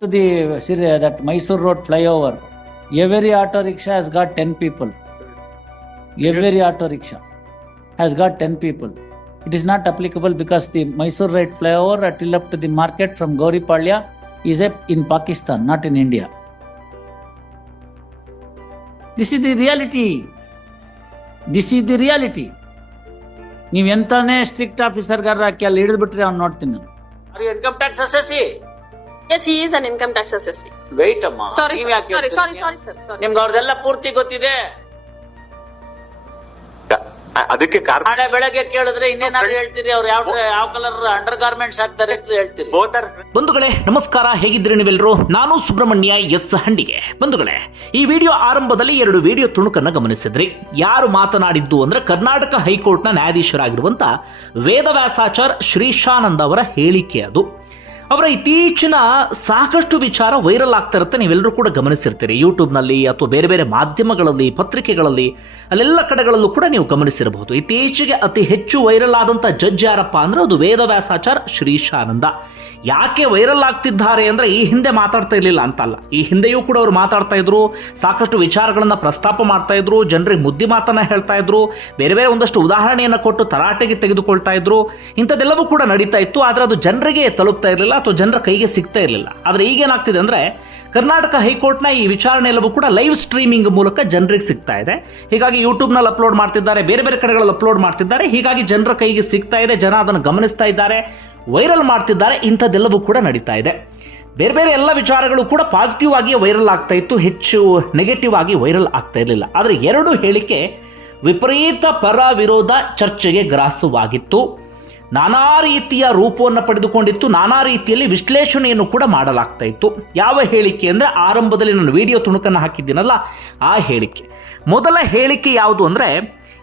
to the Sir- that Mysore Road flyover, every auto rickshaw has got 10 people. Every auto rickshaw has got 10 people. It is not applicable because the Mysore Road flyover uh, till up to the market from Gauripalya is a, in Pakistan, not in India. This is the reality. This is the reality. ನೀವು ಎಂತಾನೇ strict ಆಫೀಸರ್ಗಾರ ಹಾಕಿ ಅಲ್ಲಿ ಹಿಡಿದು ಬಿಟ್ರೆ ಅವ್ನು ನೋಡ್ತೀನಿ ನಾನು income tax assessee Yes, he is an income tax yes wait ಅಮ್ಮ. Sorry ನೀವ್ ಸಾರಿ ಯಾಕೆ ಸಾರಿ ಸಾರಿ sorry, sir. ನಿಮ್ಗೆ ಅವ್ರದೆಲ್ಲ ಪೂರ್ತಿ ಗೊತ್ತಿದೆ. ಅ- ಅದಕ್ಕೆ ಕಾರ್ ನಾಳೆ ಬೆಳಗ್ಗೆ ಕೇಳಿದ್ರೆ ಇನ್ನೇನಾದ್ರು ಹೇಳ್ತೀರಿ ಅವ್ರು ಯಾವ ಯಾವ ಕಲರ್ ಅಂಡರ್ ಗಾರ್ಮೆಂಟ್ಸ್ ಹಾಕ್ತಾರೆ ಅಂತ ಹೇಳ್ತೀರಿ. ಬೋತರ್ ಬಂಧುಗಳೇ ನಮಸ್ಕಾರ. ಹೇಗಿದ್ದೀರಿ ನೀವೆಲ್ಲರೂ ನಾನು ಸುಬ್ರಹ್ಮಣ್ಯ ಎಸ್ ಹಂಡಿಗೆ. ಬಂಧುಗಳೇ ಈ ವಿಡಿಯೋ ಆರಂಭದಲ್ಲಿ ಎರಡು ವಿಡಿಯೋ ತುಣುಕನ್ನ ಗಮನಿಸಿದ್ರಿ. ಯಾರು ಮಾತನಾಡಿದ್ದು ಅಂದ್ರೆ ಕರ್ನಾಟಕ ಹೈಕೋರ್ಟ್ನ ನ್ಯಾಯಾಧೀಶರಾಗಿರುವಂತ ವೇದವ್ಯಾಸಾಚಾರ್ ಶ್ರೀಶಾನಂದ ಅವರ ಹೇಳಿಕೆ ಅದು. ಅವರ ಇತ್ತೀಚಿನ ಸಾಕಷ್ಟು ವಿಚಾರ ವೈರಲ್ ಆಗ್ತಾ ಇರುತ್ತೆ. ನೀವೆಲ್ಲರೂ ಕೂಡ ಗಮನಿಸಿರ್ತೀರಿ. ಯೂಟ್ಯೂಬ್ನಲ್ಲಿ ಅಥವಾ ಬೇರೆ ಬೇರೆ ಮಾಧ್ಯಮಗಳಲ್ಲಿ, ಪತ್ರಿಕೆಗಳಲ್ಲಿ, ಅಲ್ಲೆಲ್ಲ ಕಡೆಗಳಲ್ಲೂ ಕೂಡ ನೀವು ಗಮನಿಸಿರಬಹುದು. ಇತ್ತೀಚೆಗೆ ಅತಿ ಹೆಚ್ಚು ವೈರಲ್ ಆದಂಥ ಜಡ್ಜ್ ಯಾರಪ್ಪ ಅಂದ್ರೆ ಅದು ವೇದವ್ಯಾಸಾಚಾರ್ ಶ್ರೀಶಾನಂದ. ಯಾಕೆ ವೈರಲ್ ಆಗ್ತಿದ್ದಾರೆ ಅಂದ್ರೆ ಈ ಹಿಂದೆ ಮಾತಾಡ್ತಾ ಇರಲಿಲ್ಲ ಅಂತಲ್ಲ. ಈ ಹಿಂದೆಯೂ ಕೂಡ ಅವರು ಮಾತಾಡ್ತಾ ಇದ್ರು, ಸಾಕಷ್ಟು ವಿಚಾರಗಳನ್ನು ಪ್ರಸ್ತಾಪ ಮಾಡ್ತಾ ಇದ್ರು, ಜನರಿಗೆ ಮುದ್ದಿ ಮಾತನ್ನ ಹೇಳ್ತಾ ಇದ್ರು, ಬೇರೆ ಬೇರೆ ಒಂದಷ್ಟು ಉದಾಹರಣೆಯನ್ನು ಕೊಟ್ಟು ತರಾಟೆಗೆ ತೆಗೆದುಕೊಳ್ತಾ ಇದ್ರು. ಇಂಥದ್ದೆಲ್ಲವೂ ಕೂಡ ನಡೀತಾ ಇತ್ತು, ಆದರೆ ಅದು ಜನರಿಗೆ ತಲುಪ್ತಾ ಇರಲಿಲ್ಲ ಅಥವಾ ಜನರ ಕೈಗೆ ಸಿಗ್ತಾ ಇರಲಿಲ್ಲ. ಆದರೆ ಈಗೇನಾಗ್ತಿದೆ ಅಂದರೆ ಕರ್ನಾಟಕ ಹೈಕೋರ್ಟ್ನ ಈ ವಿಚಾರಣೆ ಎಲ್ಲವೂ ಕೂಡ ಲೈವ್ ಸ್ಟ್ರೀಮಿಂಗ್ ಮೂಲಕ ಜನರಿಗೆ ಸಿಗ್ತಾ ಇದೆ. ಹೀಗಾಗಿ ಯೂಟ್ಯೂಬ್ನಲ್ಲಿ ಅಪ್ಲೋಡ್ ಮಾಡ್ತಿದ್ದಾರೆ, ಬೇರೆ ಬೇರೆ ಕಡೆಗಳಲ್ಲಿ ಅಪ್ಲೋಡ್ ಮಾಡ್ತಿದ್ದಾರೆ. ಹೀಗಾಗಿ ಜನರ ಕೈಗೆ ಸಿಗ್ತಾ ಇದೆ, ಜನ ಅದನ್ನು ಗಮನಿಸ್ತಾ ಇದ್ದಾರೆ, ವೈರಲ್ ಮಾಡ್ತಿದ್ದಾರೆ, ಇಂಥದ್ದೆಲ್ಲವೂ ಕೂಡ ನಡೀತಾ ಇದೆ. ಬೇರೆ ಬೇರೆ ಎಲ್ಲ ವಿಚಾರಗಳು ಕೂಡ ಪಾಸಿಟಿವ್ ಆಗಿ ವೈರಲ್ ಆಗ್ತಾ ಇತ್ತು, ಹೆಚ್ಚು ನೆಗೆಟಿವ್ ಆಗಿ ವೈರಲ್ ಆಗ್ತಾ ಇರಲಿಲ್ಲ. ಆದರೆ ಎರಡು ಹೇಳಿಕೆ ವಿಪರೀತ ಪರ ವಿರೋಧ ಚರ್ಚೆಗೆ ಗ್ರಾಸವಾಗಿತ್ತು. ನಾನಾ ರೀತಿಯ ರೂಪವನ್ನು ಪಡೆದುಕೊಂಡಿತ್ತು, ನಾನಾ ರೀತಿಯಲ್ಲಿ ವಿಶ್ಲೇಷಣೆಯನ್ನು ಕೂಡ ಮಾಡಲಾಗ್ತಾ ಇತ್ತು. ಯಾವ ಹೇಳಿಕೆ ಅಂದರೆ ಆರಂಭದಲ್ಲಿ ನಾನು ವಿಡಿಯೋ ತುಣುಕನ್ನು ಹಾಕಿದ್ದೀನಲ್ಲ, ಆ ಹೇಳಿಕೆ. ಮೊದಲ ಹೇಳಿಕೆ ಯಾವುದು ಅಂದರೆ,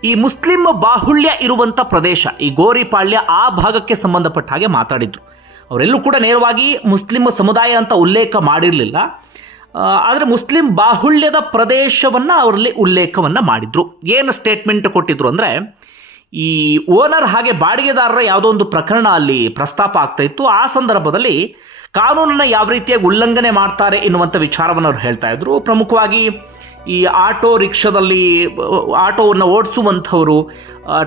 ಈ ಮುಸ್ಲಿಂ ಬಾಹುಳ್ಯ ಇರುವಂಥ ಪ್ರದೇಶ, ಈ ಗೋರಿಪಾಳ್ಯ ಆ ಭಾಗಕ್ಕೆ ಸಂಬಂಧಪಟ್ಟ ಹಾಗೆ ಮಾತಾಡಿದ್ರು. ಅವರೆಲ್ಲೂ ಕೂಡ ನೇರವಾಗಿ ಮುಸ್ಲಿಂ ಸಮುದಾಯ ಅಂತ ಉಲ್ಲೇಖ ಮಾಡಿರಲಿಲ್ಲ. ಆದರೆ ಮುಸ್ಲಿಂ ಬಾಹುಳ್ಯದ ಪ್ರದೇಶವನ್ನು ಅವರಲ್ಲಿ ಉಲ್ಲೇಖವನ್ನು ಮಾಡಿದರು. ಏನು ಸ್ಟೇಟ್ಮೆಂಟ್ ಕೊಟ್ಟಿದ್ರು ಅಂದರೆ ಈ ಓನರ್ ಹಾಗೆ ಬಾಡಿಗೆದಾರರ ಯಾವುದೋ ಒಂದು ಪ್ರಕರಣ ಅಲ್ಲಿ ಪ್ರಸ್ತಾಪ ಆಗ್ತಾ ಇತ್ತು. ಆ ಸಂದರ್ಭದಲ್ಲಿ ಕಾನೂನನ್ನು ಯಾವ ರೀತಿಯಾಗಿ ಉಲ್ಲಂಘನೆ ಮಾಡ್ತಾರೆ ಎನ್ನುವಂಥ ವಿಚಾರವನ್ನು ಅವ್ರು ಹೇಳ್ತಾ ಇದ್ರು. ಪ್ರಮುಖವಾಗಿ ಈ ಆಟೋ ರಿಕ್ಷಾದಲ್ಲಿ ಆಟೋವನ್ನು ಓಡಿಸುವಂಥವರು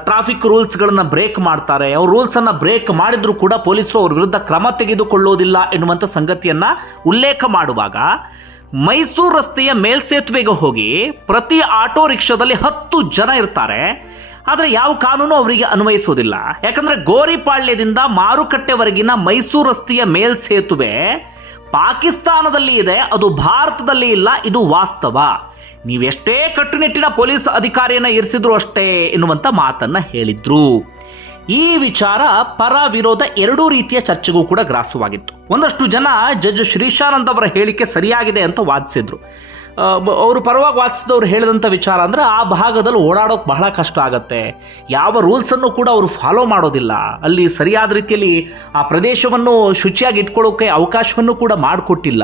ಟ್ರಾಫಿಕ್ ರೂಲ್ಸ್ಗಳನ್ನು ಬ್ರೇಕ್ ಮಾಡ್ತಾರೆ. ಅವ್ರ ರೂಲ್ಸನ್ನು ಬ್ರೇಕ್ ಮಾಡಿದರೂ ಕೂಡ ಪೊಲೀಸರು ಅವ್ರ ವಿರುದ್ಧ ಕ್ರಮ ತೆಗೆದುಕೊಳ್ಳೋದಿಲ್ಲ ಎನ್ನುವಂಥ ಸಂಗತಿಯನ್ನು ಉಲ್ಲೇಖ ಮಾಡುವಾಗ ಮೈಸೂರು ರಸ್ತೆಯ ಮೇಲ್ಸೇತುವೆಗೆ ಹೋಗಿ ಪ್ರತಿ ಆಟೋ ರಿಕ್ಷಾದಲ್ಲಿ ಹತ್ತು ಜನ ಇರ್ತಾರೆ. ಆದರೆ ಯಾವ ಕಾನೂನು ಅವರಿಗೆ ಅನ್ವಯಿಸುವುದಿಲ್ಲ. ಯಾಕಂದರೆ ಗೋರಿಪಾಳ್ಯದಿಂದ ಮಾರುಕಟ್ಟೆವರೆಗಿನ ಮೈಸೂರು ರಸ್ತೆಯ ಮೇಲ್ಸೇತುವೆ ಪಾಕಿಸ್ತಾನದಲ್ಲಿ ಇದೆ, ಅದು ಭಾರತದಲ್ಲಿ ಇಲ್ಲ, ಇದು ವಾಸ್ತವ. ನೀವೆಷ್ಟೇ ಕಟ್ಟುನಿಟ್ಟಿನ ಪೊಲೀಸ್ ಅಧಿಕಾರಿಯನ್ನು ಇರಿಸಿದ್ರು ಅಷ್ಟೇ ಎನ್ನುವಂಥ ಮಾತನ್ನು ಹೇಳಿದ್ರು. ಈ ವಿಚಾರ ಪರ ವಿರೋಧ ಎರಡೂ ರೀತಿಯ ಚರ್ಚೆಗೂ ಕೂಡ ಗ್ರಾಸವಾಗಿತ್ತು. ಒಂದಷ್ಟು ಜನ ಜಡ್ಜ್ ಶ್ರೀಶಾನಂದ್ ಅವರ ಹೇಳಿಕೆ ಸರಿಯಾಗಿದೆ ಅಂತ ವಾದಿಸಿದ್ರು. ಅವರು ಪರವಾಗಿ ವಾದಿಸಿದವರು ಹೇಳಿದಂಥ ವಿಚಾರ ಅಂದ್ರೆ ಆ ಭಾಗದಲ್ಲಿ ಓಡಾಡೋಕೆ ಬಹಳ ಕಷ್ಟ ಆಗುತ್ತೆ. ಯಾವ ರೂಲ್ಸನ್ನು ಕೂಡ ಅವರು ಫಾಲೋ ಮಾಡೋದಿಲ್ಲ. ಅಲ್ಲಿ ಸರಿಯಾದ ರೀತಿಯಲ್ಲಿ ಆ ಪ್ರದೇಶವನ್ನು ಶುಚಿಯಾಗಿ ಇಟ್ಕೊಳ್ಳೋಕೆ ಅವಕಾಶವನ್ನು ಕೂಡ ಮಾಡಿಕೊಟ್ಟಿಲ್ಲ.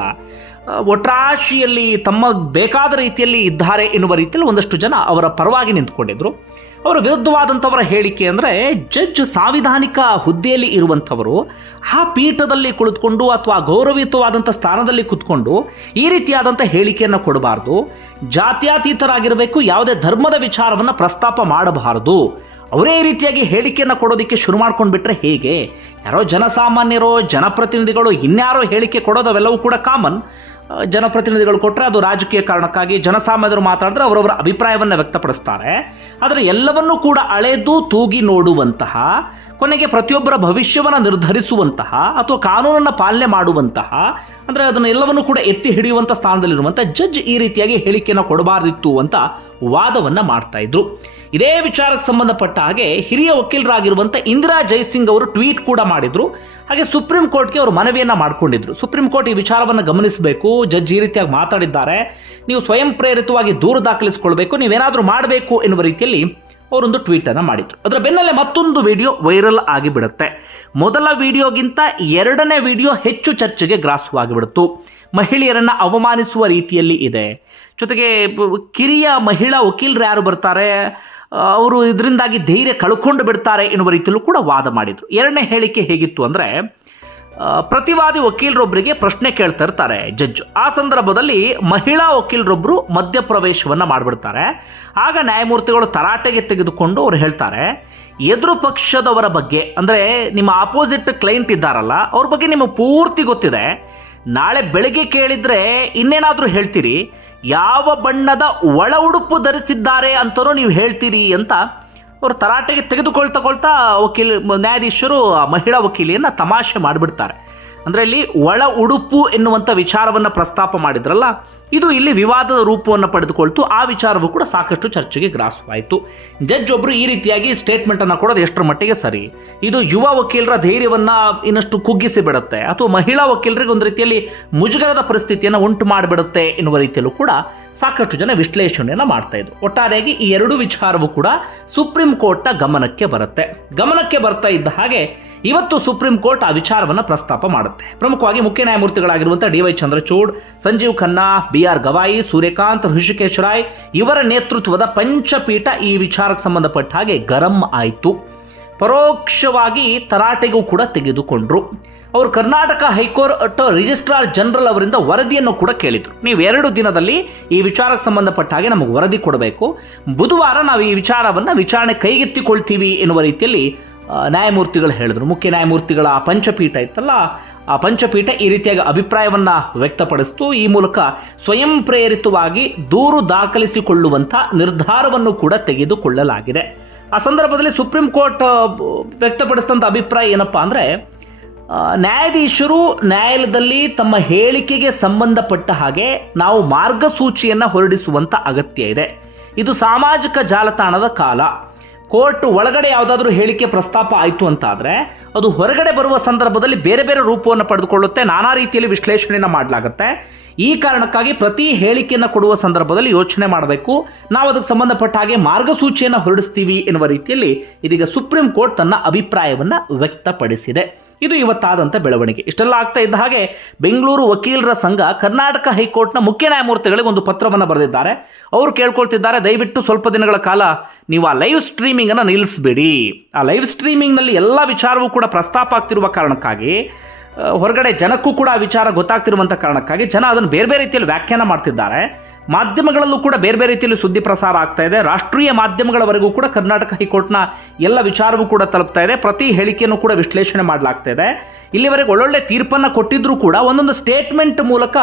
ಒಟ್ರಾಶಿಯಲ್ಲಿ ತಮ್ಮ ಬೇಕಾದ ರೀತಿಯಲ್ಲಿ ಇದ್ದಾರೆ ಎನ್ನುವ ರೀತಿಯಲ್ಲಿ ಒಂದಷ್ಟು ಜನ ಅವರ ಪರವಾಗಿ ನಿಂತ್ಕೊಂಡಿದ್ರು. ಅವರ ವಿರುದ್ಧವಾದಂಥವರ ಹೇಳಿಕೆ ಅಂದರೆ, ಜಡ್ಜ್ ಸಾಂವಿಧಾನಿಕ ಹುದ್ದೆಯಲ್ಲಿ ಇರುವಂಥವರು, ಆ ಪೀಠದಲ್ಲಿ ಕುಳಿತುಕೊಂಡು ಅಥವಾ ಗೌರವಯುತವಾದಂಥ ಸ್ಥಾನದಲ್ಲಿ ಕುತ್ಕೊಂಡು ಈ ರೀತಿಯಾದಂಥ ಹೇಳಿಕೆಯನ್ನು ಕೊಡಬಾರ್ದು. ಜಾತ್ಯಾತೀತರಾಗಿರಬೇಕು, ಯಾವುದೇ ಧರ್ಮದ ವಿಚಾರವನ್ನು ಪ್ರಸ್ತಾಪ ಮಾಡಬಾರದು. ಅವರೇ ಈ ರೀತಿಯಾಗಿ ಹೇಳಿಕೆಯನ್ನು ಕೊಡೋದಕ್ಕೆ ಶುರು ಮಾಡ್ಕೊಂಡು ಬಿಟ್ರೆ ಹೇಗೆ? ಯಾರೋ ಜನಸಾಮಾನ್ಯರೋ, ಜನಪ್ರತಿನಿಧಿಗಳು, ಇನ್ಯಾರೋ ಹೇಳಿಕೆ ಕೊಡೋದವೆಲ್ಲವೂ ಕೂಡ ಕಾಮನ್ ಜನಪ್ರತಿನಿಧಿಗಳು ಕೊಟ್ಟರೆ ಅದು ರಾಜಕೀಯ ಕಾರಣಕ್ಕಾಗಿ ಜನಸಾಮಾನ್ಯರು ಮಾತಾಡಿದ್ರೆ ಅವರವರ ಅಭಿಪ್ರಾಯವನ್ನು ವ್ಯಕ್ತಪಡಿಸ್ತಾರೆ. ಆದರೆ ಎಲ್ಲವನ್ನೂ ಕೂಡ ಅಳೆದು ತೂಗಿ ನೋಡುವಂತಹ, ಕೊನೆಗೆ ಪ್ರತಿಯೊಬ್ಬರ ಭವಿಷ್ಯವನ್ನು ನಿರ್ಧರಿಸುವಂತಹ ಅಥವಾ ಕಾನೂನನ್ನು ಪಾಲನೆ ಮಾಡುವಂತಹ, ಅಂದರೆ ಅದನ್ನು ಎಲ್ಲವನ್ನೂ ಕೂಡ ಎತ್ತಿ ಹಿಡಿಯುವಂಥ ಸ್ಥಾನದಲ್ಲಿರುವಂಥ ಜಡ್ಜ್ ಈ ರೀತಿಯಾಗಿ ಹೇಳಿಕೆಯನ್ನು ಕೊಡಬಾರ್ದಿತ್ತು ಅಂತ ವಾದವನ್ನು ಮಾಡ್ತಾ ಇದ್ರು. ಇದೇ ವಿಚಾರಕ್ಕೆ ಸಂಬಂಧಪಟ್ಟ ಹಾಗೆ ಹಿರಿಯ ವಕೀಲರಾಗಿರುವಂಥ ಇಂದಿರಾ ಜೈಸಿಂಗ್ ಅವರು ಟ್ವೀಟ್ ಕೂಡ ಮಾಡಿದ್ರು. ಹಾಗೆ ಸುಪ್ರೀಂ ಕೋರ್ಟ್ಗೆ ಅವರು ಮನವಿಯನ್ನು ಮಾಡಿಕೊಂಡಿದ್ರು. ಸುಪ್ರೀಂ ಕೋರ್ಟ್ ಈ ವಿಚಾರವನ್ನು ಗಮನಿಸಬೇಕು, ಜಡ್ಜ್ ಈ ರೀತಿಯಾಗಿ ಮಾತಾಡಿದ್ದಾರೆ. ನೀವು ಸ್ವಯಂ ಪ್ರೇರಿತವಾಗಿ ದೂರು ದಾಖಲಿಸಿಕೊಳ್ಬೇಕು, ನೀವೇನಾದರೂ ಮಾಡಬೇಕು ಎನ್ನುವ ರೀತಿಯಲ್ಲಿ ಅವರೊಂದು ಟ್ವೀಟನ್ನು ಮಾಡಿದರು. ಅದರ ಬೆನ್ನಲ್ಲೇ ಮತ್ತೊಂದು ವಿಡಿಯೋ ವೈರಲ್ ಆಗಿಬಿಡುತ್ತೆ. ಮೊದಲ ವಿಡಿಯೋಗಿಂತ ಎರಡನೇ ವಿಡಿಯೋ ಹೆಚ್ಚು ಚರ್ಚೆಗೆ ಗ್ರಾಸವಾಗಿಬಿಡ್ತು ಮಹಿಳೆಯರನ್ನು ಅವಮಾನಿಸುವ ರೀತಿಯಲ್ಲಿ ಇದೆ. ಜೊತೆಗೆ ಕಿರಿಯ ಮಹಿಳಾ ವಕೀಲರು ಯಾರು ಬರ್ತಾರೆ? ಅವರು ಇದರಿಂದಾಗಿ ಧೈರ್ಯ ಕಳ್ಕೊಂಡು ಬಿಡ್ತಾರೆ ಎನ್ನುವ ರೀತಿಯಲ್ಲೂ ಕೂಡ ವಾದ ಮಾಡಿದರು. ಎರಡನೇ ಹೇಳಿಕೆ ಹೇಗಿತ್ತು ಅಂದರೆ ಪ್ರತಿವಾದಿ ವಕೀಲರೊಬ್ಬರಿಗೆ ಪ್ರಶ್ನೆ ಕೇಳ್ತಾ ಇರ್ತಾರೆ ಜಡ್ಜ್. ಆ ಸಂದರ್ಭದಲ್ಲಿ ಮಹಿಳಾ ವಕೀಲರೊಬ್ಬರು ಮಧ್ಯಪ್ರವೇಶವನ್ನು ಮಾಡಿಬಿಡ್ತಾರೆ. ಆಗ ನ್ಯಾಯಮೂರ್ತಿಗಳು ತರಾಟೆಗೆ ತೆಗೆದುಕೊಂಡು ಅವ್ರು ಹೇಳ್ತಾರೆ, ಎದುರು ಪಕ್ಷದವರ ಬಗ್ಗೆ, ಅಂದರೆ ನಿಮ್ಮ ಆಪೋಸಿಟ್ ಕ್ಲೈಂಟ್ ಇದ್ದಾರಲ್ಲ, ಅವ್ರ ಬಗ್ಗೆ ನಿಮಗೆ ಪೂರ್ತಿ ಗೊತ್ತಿದೆ. ನಾಳೆ ಬೆಳಿಗ್ಗೆ ಕೇಳಿದ್ರೆ ಇನ್ನೇನಾದರೂ ಹೇಳ್ತೀರಿ? ಯಾವ ಬಣ್ಣದ ಒಳ ಉಡುಪು ಧರಿಸಿದ್ದಾರೆ ಅಂತಲೂ ನೀವು ಹೇಳ್ತೀರಿ ಅಂತ ಅವರು ತರಾಟೆಗೆ ತೆಗೆದುಕೊಳ್ತಾ ಕೊಳ್ತಾ ವಕೀಲ, ನ್ಯಾಯಾಧೀಶರು ಆ ಮಹಿಳಾ ವಕೀಲಿಯನ್ನು ತಮಾಷೆ ಮಾಡಿಬಿಡ್ತಾರೆ. ಅಂದರೆ ಇಲ್ಲಿ ಒಳ ಉಡುಪು ಎನ್ನುವಂಥ ವಿಚಾರವನ್ನು ಪ್ರಸ್ತಾಪ ಮಾಡಿದ್ರಲ್ಲ, ಇದು ಇಲ್ಲಿ ವಿವಾದದ ರೂಪವನ್ನು ಪಡೆದುಕೊಳ್ತು. ಆ ವಿಚಾರವೂ ಕೂಡ ಸಾಕಷ್ಟು ಚರ್ಚೆಗೆ ಗ್ರಾಸವಾಯಿತು. ಜಡ್ಜ್ ಒಬ್ಬರು ಈ ರೀತಿಯಾಗಿ ಸ್ಟೇಟ್ಮೆಂಟನ್ನು ಕೊಡೋದು ಎಷ್ಟರ ಮಟ್ಟಿಗೆ ಸರಿ? ಇದು ಯುವ ವಕೀಲರ ಧೈರ್ಯವನ್ನು ಇನ್ನಷ್ಟು ಕುಗ್ಗಿಸಿ ಬಿಡುತ್ತೆ ಅಥವಾ ಮಹಿಳಾ ವಕೀಲರಿಗೆ ಒಂದು ರೀತಿಯಲ್ಲಿ ಮುಜುಗರದ ಪರಿಸ್ಥಿತಿಯನ್ನು ಉಂಟು ಮಾಡಿಬಿಡುತ್ತೆ ಎನ್ನುವ ರೀತಿಯಲ್ಲೂ ಕೂಡ ಸಾಕಷ್ಟು ಜನ ವಿಶ್ಲೇಷಣೆಯನ್ನು ಮಾಡ್ತಾ ಇದ್ರು. ಒಟ್ಟಾರೆಯಾಗಿ ಈ ಎರಡು ವಿಚಾರವೂ ಕೂಡ ಸುಪ್ರೀಂ ಕೋರ್ಟ್ನ ಗಮನಕ್ಕೆ ಬರುತ್ತೆ. ಗಮನಕ್ಕೆ ಬರ್ತಾ ಇದ್ದ ಹಾಗೆ ಇವತ್ತು ಸುಪ್ರೀಂ ಕೋರ್ಟ್ ಆ ವಿಚಾರವನ್ನು ಪ್ರಸ್ತಾಪ ಮಾಡುತ್ತೆ. ಪ್ರಮುಖವಾಗಿ ಮುಖ್ಯ ನ್ಯಾಯಮೂರ್ತಿಗಳಾಗಿರುವಂಥ D Y Chandrachud, Sanjiv Khanna, B R Gavai, Suryakant, Hrishikesh Roy ಇವರ ನೇತೃತ್ವದ ಪಂಚಪೀಠ ಈ ವಿಚಾರಕ್ಕೆ ಸಂಬಂಧಪಟ್ಟ ಹಾಗೆ ಗರಂ ಆಯಿತು. ಪರೋಕ್ಷವಾಗಿ ತರಾಟೆಗೂ ಕೂಡ ತೆಗೆದುಕೊಂಡ್ರು. ಅವರು ಕರ್ನಾಟಕ ಹೈಕೋರ್ಟ್ ರಿಜಿಸ್ಟ್ರಾರ್ ಜನರಲ್ ಅವರಿಂದ ವರದಿಯನ್ನು ಕೂಡ ಕೇಳಿದರು. ನೀವು ಎರಡು ದಿನದಲ್ಲಿ ಈ ವಿಚಾರಕ್ಕೆ ಸಂಬಂಧಪಟ್ಟ ಹಾಗೆ ನಮಗೆ ವರದಿ ಕೊಡಬೇಕು. ಬುಧವಾರ ನಾವು ಈ ವಿಚಾರವನ್ನು ವಿಚಾರಣೆ ಕೈಗೆತ್ತಿಕೊಳ್ತೀವಿ ಎನ್ನುವ ರೀತಿಯಲ್ಲಿ ನ್ಯಾಯಮೂರ್ತಿಗಳು ಹೇಳಿದರು. ಮುಖ್ಯ ನ್ಯಾಯಮೂರ್ತಿಗಳ ಆ ಪಂಚಪೀಠ ಇತ್ತಲ್ಲ, ಆ ಪಂಚಪೀಠ ಈ ರೀತಿಯಾಗಿ ಅಭಿಪ್ರಾಯವನ್ನು ವ್ಯಕ್ತಪಡಿಸ್ತು. ಈ ಮೂಲಕ ಸ್ವಯಂ ಪ್ರೇರಿತವಾಗಿ ದೂರು ದಾಖಲಿಸಿಕೊಳ್ಳುವಂಥ ನಿರ್ಧಾರವನ್ನು ಕೂಡ ತೆಗೆದುಕೊಳ್ಳಲಾಗಿದೆ. ಆ ಸಂದರ್ಭದಲ್ಲಿ ಸುಪ್ರೀಂ ಕೋರ್ಟ್ ವ್ಯಕ್ತಪಡಿಸಿದಂಥ ಅಭಿಪ್ರಾಯ ಏನಪ್ಪ ಅಂದರೆ ನ್ಯಾಯಾಧೀಶರು ನ್ಯಾಯಾಲಯದಲ್ಲಿ ತಮ್ಮ ಹೇಳಿಕೆಗೆ ಸಂಬಂಧಪಟ್ಟ ಹಾಗೆ ನಾವು ಮಾರ್ಗಸೂಚಿಯನ್ನು ಹೊರಡಿಸುವಂಥ ಅಗತ್ಯ ಇದೆ. ಇದು ಸಾಮಾಜಿಕ ಜಾಲತಾಣದ ಕಾಲ. ಕೋರ್ಟ್ ಒಳಗಡೆ ಯಾವುದಾದ್ರೂ ಹೇಳಿಕೆ ಪ್ರಸ್ತಾಪ ಆಯಿತು ಅಂತಾದರೆ ಅದು ಹೊರಗಡೆ ಬರುವ ಸಂದರ್ಭದಲ್ಲಿ ಬೇರೆ ಬೇರೆ ರೂಪವನ್ನು ಪಡೆದುಕೊಳ್ಳುತ್ತೆ, ನಾನಾ ರೀತಿಯಲ್ಲಿ ವಿಶ್ಲೇಷಣೆಯನ್ನು ಮಾಡಲಾಗುತ್ತೆ. ಈ ಕಾರಣಕ್ಕಾಗಿ ಪ್ರತಿ ಹೇಳಿಕೆಯನ್ನು ಕೊಡುವ ಸಂದರ್ಭದಲ್ಲಿ ಯೋಚನೆ ಮಾಡಬೇಕು. ನಾವು ಅದಕ್ಕೆ ಸಂಬಂಧಪಟ್ಟ ಹಾಗೆ ಮಾರ್ಗಸೂಚಿಯನ್ನು ಹೊರಡಿಸ್ತೀವಿ ಎನ್ನುವ ರೀತಿಯಲ್ಲಿ ಇದೀಗ ಸುಪ್ರೀಂ ಕೋರ್ಟ್ ತನ್ನ ಅಭಿಪ್ರಾಯವನ್ನು ವ್ಯಕ್ತಪಡಿಸಿದೆ. ಇದು ಇವತ್ತಾದಂಥ ಬೆಳವಣಿಗೆ. ಇಷ್ಟೆಲ್ಲ ಆಗ್ತಾ ಇದ್ದ ಹಾಗೆ ಬೆಂಗಳೂರು ವಕೀಲರ ಸಂಘ ಕರ್ನಾಟಕ ಹೈಕೋರ್ಟ್ನ ಮುಖ್ಯ ನ್ಯಾಯಮೂರ್ತಿಗಳಿಗೆ ಒಂದು ಪತ್ರವನ್ನು ಬರೆದಿದ್ದಾರೆ. ಅವರು ಕೇಳ್ಕೊಳ್ತಿದ್ದಾರೆ, ದಯವಿಟ್ಟು ಸ್ವಲ್ಪ ದಿನಗಳ ಕಾಲ ನೀವು ಆ ಲೈವ್ ಸ್ಟ್ರೀಮಿಂಗನ್ನು ನಿಲ್ಲಿಸಬೇಡಿ. ಆ ಲೈವ್ ಸ್ಟ್ರೀಮಿಂಗ್ನಲ್ಲಿ ಎಲ್ಲ ವಿಚಾರವೂ ಕೂಡ ಪ್ರಸ್ತಾಪ ಆಗ್ತಿರುವ ಕಾರಣಕ್ಕಾಗಿ ಹೊರಗಡೆ ಜನಕ್ಕೂ ಕೂಡ ಆ ವಿಚಾರ ಗೊತ್ತಾಗ್ತಿರುವಂಥ ಕಾರಣಕ್ಕಾಗಿ ಜನ ಅದನ್ನು ಬೇರೆ ಬೇರೆ ರೀತಿಯಲ್ಲಿ ವ್ಯಾಖ್ಯಾನ ಮಾಡ್ತಿದ್ದಾರೆ. ಮಾಧ್ಯಮಗಳಲ್ಲೂ ಕೂಡ ಬೇರೆ ಬೇರೆ ರೀತಿಯಲ್ಲಿ ಸುದ್ದಿ ಪ್ರಸಾರ ಆಗ್ತಾ ಇದೆ. ರಾಷ್ಟ್ರೀಯ ಮಾಧ್ಯಮಗಳವರೆಗೂ ಕೂಡ ಕರ್ನಾಟಕ ಹೈಕೋರ್ಟ್ನ ಎಲ್ಲ ವಿಚಾರವೂ ಕೂಡ ತಲುಪ್ತಾ ಇದೆ. ಪ್ರತಿ ಹೇಳಿಕೆಯನ್ನು ಕೂಡ ವಿಶ್ಲೇಷಣೆ ಮಾಡಲಾಗ್ತಾ ಇದೆ. ಇಲ್ಲಿವರೆಗೆ ಒಳ್ಳೊಳ್ಳೆ ತೀರ್ಪನ್ನು ಕೊಟ್ಟಿದ್ರೂ ಕೂಡ ಒಂದೊಂದು ಸ್ಟೇಟ್ಮೆಂಟ್ ಮೂಲಕ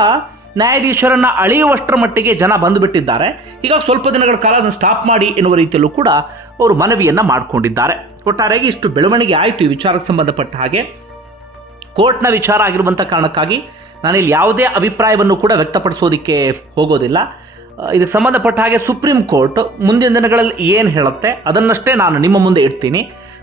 ನ್ಯಾಯಾಧೀಶರನ್ನು ಅಳೆಯುವಷ್ಟರ ಮಟ್ಟಿಗೆ ಜನ ಬಂದುಬಿಟ್ಟಿದ್ದಾರೆ. ಹೀಗಾಗಿ ಸ್ವಲ್ಪ ದಿನಗಳ ಕಾಲ ಅದನ್ನು ಸ್ಟಾಪ್ ಮಾಡಿ ಎನ್ನುವ ರೀತಿಯಲ್ಲೂ ಕೂಡ ಅವರು ಮನವಿಯನ್ನು ಮಾಡಿಕೊಂಡಿದ್ದಾರೆ. ಒಟ್ಟಾರೆಯಾಗಿ ಇಷ್ಟು ಬೆಳವಣಿಗೆ ಆಯಿತು ಈ ವಿಚಾರಕ್ಕೆ ಸಂಬಂಧಪಟ್ಟ ಹಾಗೆ. ಕೋರ್ಟ್ನ ವಿಚಾರ ಆಗಿರುವಂಥ ಕಾರಣಕ್ಕಾಗಿ ನಾನಿಲ್ಲಿ ಯಾವುದೇ ಅಭಿಪ್ರಾಯವನ್ನು ಕೂಡ ವ್ಯಕ್ತಪಡಿಸೋದಕ್ಕೆ ಹೋಗೋದಿಲ್ಲ. ಇದಕ್ಕೆ ಸಂಬಂಧಪಟ್ಟ ಹಾಗೆ ಸುಪ್ರೀಂ ಕೋರ್ಟ್ ಮುಂದಿನ ದಿನಗಳಲ್ಲಿ ಏನು ಹೇಳುತ್ತೆ ಅದನ್ನಷ್ಟೇ ನಾನು ನಿಮ್ಮ ಮುಂದೆ ಇಡ್ತೀನಿ.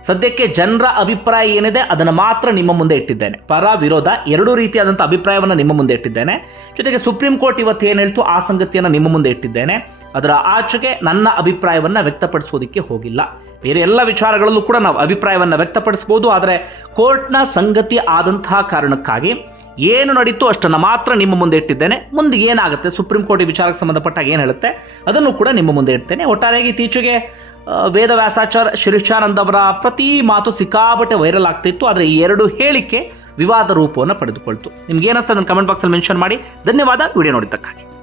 ಸದ್ಯಕ್ಕೆ ಜನರ ಅಭಿಪ್ರಾಯ ಏನಿದೆ, ಅದನ್ನು ಮಾತ್ರ ನಿಮ್ಮ ಮುಂದೆ ಇಟ್ಟಿದ್ದೇನೆ. ಪರ ವಿರೋಧ, ಎರಡೂ ರೀತಿಯಾದಂಥ ಅಭಿಪ್ರಾಯವನ್ನು ನಿಮ್ಮ ಮುಂದೆ ಇಟ್ಟಿದ್ದೇನೆ. ಜೊತೆಗೆ ಸುಪ್ರೀಂ ಕೋರ್ಟ್ ಇವತ್ತು ಏನು ಹೇಳ್ತು, ಆ ಸಂಗತಿಯನ್ನು ನಿಮ್ಮ ಮುಂದೆ ಇಟ್ಟಿದ್ದೇನೆ. ಅದರ ಆಚೆಗೆ ನನ್ನ ಅಭಿಪ್ರಾಯವನ್ನು ವ್ಯಕ್ತಪಡಿಸೋದಕ್ಕೆ ಹೋಗಿಲ್ಲ. ಬೇರೆ ಎಲ್ಲ ವಿಚಾರಗಳಲ್ಲೂ ಕೂಡ ನಾವು ಅಭಿಪ್ರಾಯವನ್ನು ವ್ಯಕ್ತಪಡಿಸ್ಬೋದು, ಆದರೆ ಕೋರ್ಟ್ನ ಸಂಗತಿ ಆದಂತಹ ಕಾರಣಕ್ಕಾಗಿ ಏನು ನಡೀತು ಅಷ್ಟನ್ನು ಮಾತ್ರ ನಿಮ್ಮ ಮುಂದೆ ಇಟ್ಟಿದ್ದೇನೆ. ಮುಂದೆ ಏನಾಗುತ್ತೆ? ಸುಪ್ರೀಂ ಕೋರ್ಟ್ ವಿಚಾರಕ್ಕೆ ಸಂಬಂಧಪಟ್ಟಾಗ ಏನು ಹೇಳುತ್ತೆ? ಅದನ್ನು ಕೂಡ ನಿಮ್ಮ ಮುಂದೆ ಇಡ್ತೇನೆ. ಒಟ್ಟಾರೆಯಾಗಿ ಇತ್ತೀಚೆಗೆ ವೇದ ವ್ಯಾಸಾಚಾರ್ ಶಿರೀಶಾನಂದ್ ಅವರ ಪ್ರತಿ ಮಾತು ಸಿಕ್ಕಾಪಟ್ಟೆ ವೈರಲ್ ಆಗ್ತಿತ್ತು. ಆದರೆ ಈ ಎರಡು ಹೇಳಿಕೆ ವಿವಾದ ರೂಪವನ್ನು ಪಡೆದುಕೊಳ್ತು. ನಿಮ್ಗೆ ಏನಿಸ್ತದೆ ನನ್ನ ಕಮೆಂಟ್ ಬಾಕ್ಸಲ್ಲಿ ಮೆನ್ಷನ್ ಮಾಡಿ. ಧನ್ಯವಾದ. ವಿಡಿಯೋ ನೋಡಿದ್ದಕ್ಕಾಗಿ.